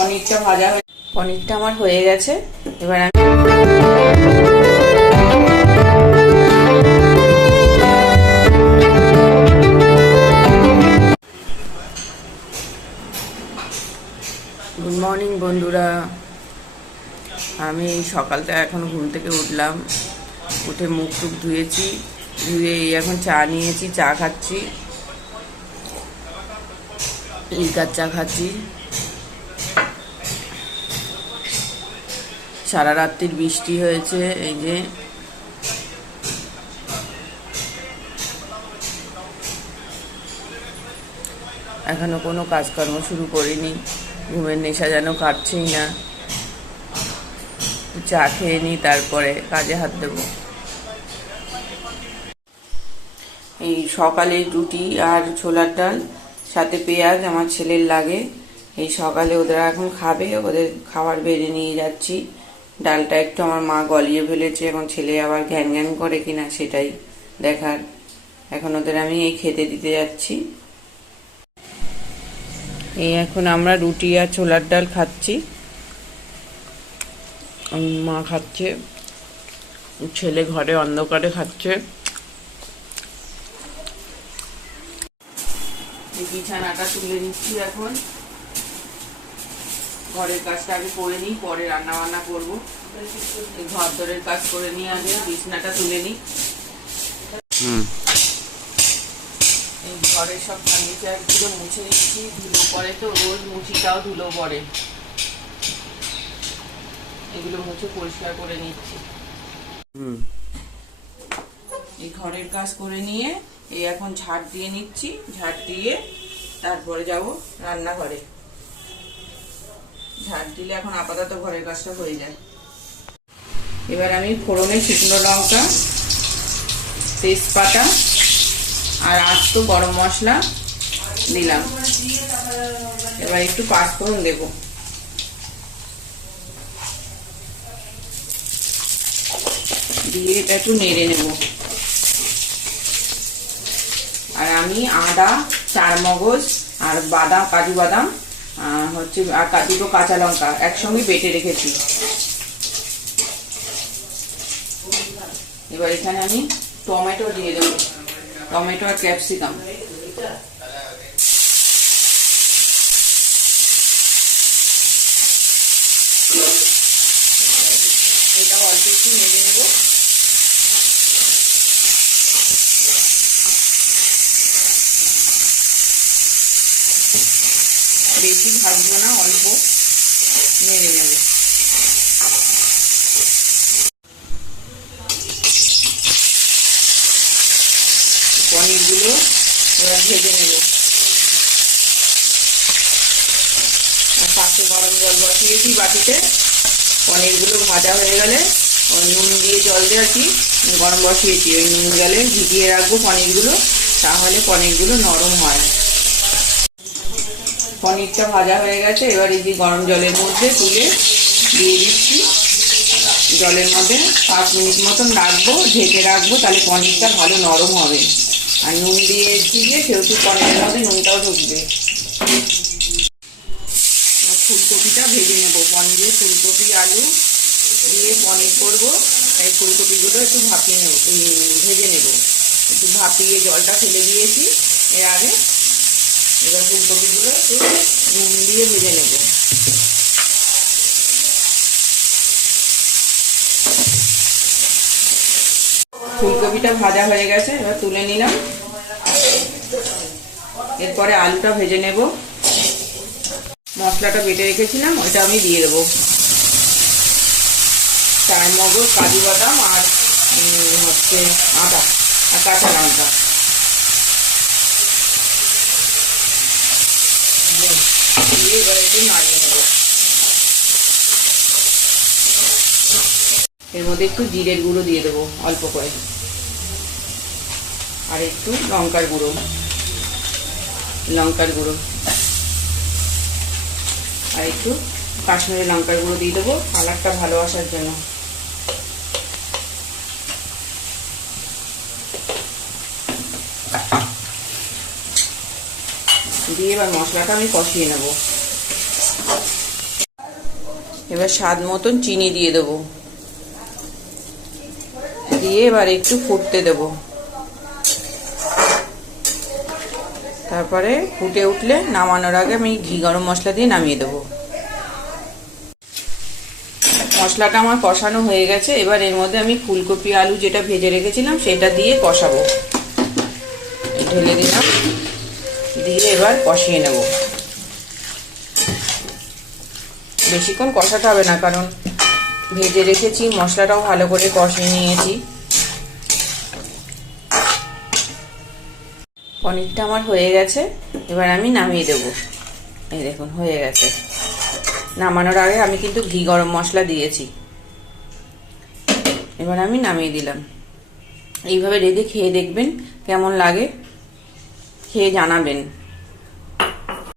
পনিরটা আমার হয়ে গেছে। এবার আমি গুড মর্নিং বন্ধুরা। আমি সকালটা এখন ঘুম থেকে উঠলাম, উঠে মুখ টুক ধুয়েছি, ধুয়ে এখন চা নিয়েছি, চা খাচ্ছি, লিকার চা খাচ্ছি। সারা রাত্রির বৃষ্টি হয়েছে, এই যে এখনো কোনো কাজকর্ম শুরু করিনি, ঘুমের নেশা যেন কাটছেই না। চা খেয়ে নিই, তারপরে কাজে হাত দেব। এই সকালে রুটি আর ছোলার ডাল সাথে পেঁয়াজ আমার ছেলের লাগে। এই সকালে ওদের এখন খাবে, ওদের খাবার বেড়ে নিয়ে যাচ্ছি। ডালটা একটু আমার মা গলিয়ে ফেলেছে, এখন ছেলে আবার ঘ্যান ঘ্যান করে কিনা সেটাই দেখার। এখন ওদের আমি এই খেতে দিতে যাচ্ছি। এই এখন আমরা রুটি আর ছোলার ডাল খাচ্ছি, মা খাচ্ছে, ছেলে ঘরে অন্ধকারে খাচ্ছে। বিছানাটা তুলে নিচ্ছি, এখন ঘরের কাজটা আগে করে নিই, পরে রান্না বান্না করবো। ঘর দরের কাজ করে নিই, আগে বিছানাটা তুলে নিই। এই ঘরের সব ফার্নিচার গুলো মুছে নিচ্ছি, ধুলো পড়ে তো, রোজ মুছিটাও ধুলো পড়ে, এগুলো মুছে পরিষ্কার করে নিচ্ছি। এই ঘরের কাজ করে নিয়ে এই এখন ঝাড় দিয়ে নিচ্ছি, ঝাড় দিয়ে তারপরে যাব রান্নাঘরে। ঝাড় দিলে এখন আপাতত ঘরের কাজটা হয়ে যায়। এবার আমি ফোড়নে শুকনো লঙ্কা, তেজপাতা আর আস্ত গরম মশলা দিলাম। এবার একটু পাঁচফোড়ন দেব, দিয়ে এটা একটু নেড়ে নেব। আর আমি আদা, চারমগজ আর বাদাম, কাজু বাদাম হচ্ছে, আর দুটো কাঁচা লঙ্কা একসঙ্গে বেটে রেখেছি। এবার এখানে আমি টমেটো দিয়ে দেবো, টমেটো আর ক্যাপসিকাম। এটা অল্প একটু নেড়ে নেব। বেশি ভাজবো না, অল্প নেড়ে নেব। পনিরগুলো এবার ভেজে নেব। আর পাশে গরম জল বসিয়েছি বাটিতে, পনিরগুলো ভাজা হয়ে গেলে নুন দিয়ে জল দিয়ে আর কি গরম বসিয়েছি, ওই নুন জলে ভিজিয়ে রাখবো পনিরগুলো, তাহলে পনিরগুলো নরম হয়। পনিরটা ভাজা হয়ে গেছে, এবার এই যে গরম জলের মধ্যে তুলে দিয়ে দিচ্ছি। জলের মধ্যে 5 মিনিট মতন রাখবো, ঢেকে রাখবো, তাহলে পনিরটা ভালো নরম হবে। আর নুন দিয়েছি যে, সেহেতু পনিরের মধ্যে নুনটাও ঢুকবে। ফুলকপিটা ভেজে নেব, পনিরে ফুলকপি আলু দিয়ে পনির করবো, তাই ফুলকপিগুলো একটু ভাপিয়ে নেব, ভেজে নেব। একটু ভাপিয়ে জলটা ফেলে দিয়েছি এর আগে। এবার ফুলকপিগুলো একটু নুন দিয়ে ভেজে নেব। ফুলকপিটা ভাজা হয়ে গেছে, এবার তুলে নিলাম। এরপরে আলুটা ভেজে নেব। মশলাটা বেটে রেখেছিলাম, ওইটা আমি দিয়ে দেবো। চারমগজ, কাজু বাদাম আর হচ্ছে আদা আর কাঁচা লঙ্কা দিয়ে এবার একটু নাড়িয়ে নেব। এর মধ্যে একটু জিরের গুঁড়ো দিয়ে দেবো অল্প করে, আর একটু লঙ্কার গুঁড়ো, আর একটু কাশ্মীরি লঙ্কার গুঁড়ো দিয়ে দেবো কালারটা ভালো আসার জন্য। দিয়ে এবার মশলাটা আমি কষিয়ে নেব। এবার স্বাদ মতন চিনি দিয়ে দেবো, দিয়ে এবার একটু ফুটতে দেবো। তারপরে ফুটে উঠলে নামানোর আগে আমি ঘি গরম মশলা দিয়ে নামিয়ে দেবো। মশলাটা আমার কষানো হয়ে গেছে। এবার এর মধ্যে আমি ফুলকপি আলু যেটা ভেজে রেখেছিলাম সেটা দিয়ে কষাবো। ঢেলে দিলাম, দিয়ে এবার কষিয়ে নেব। বেশিক্ষণ কষাতে হবে না, কারণ ভেজে রেখেছি, মশলাটাও ভালো করে কষিয়ে নিয়েছি। পনিরটা আমার হয়ে গেছে, এবার আমি নামিয়ে দেব। এই দেখুন হয়ে গেছে। নামানোর আগে আমি কিন্তু ঘি গরম মশলা দিয়েছি। এবার আমি নামিয়ে দিলাম। এইভাবে রেঁধে খেয়ে দেখবেন কেমন লাগে, খেয়ে জানাবেন।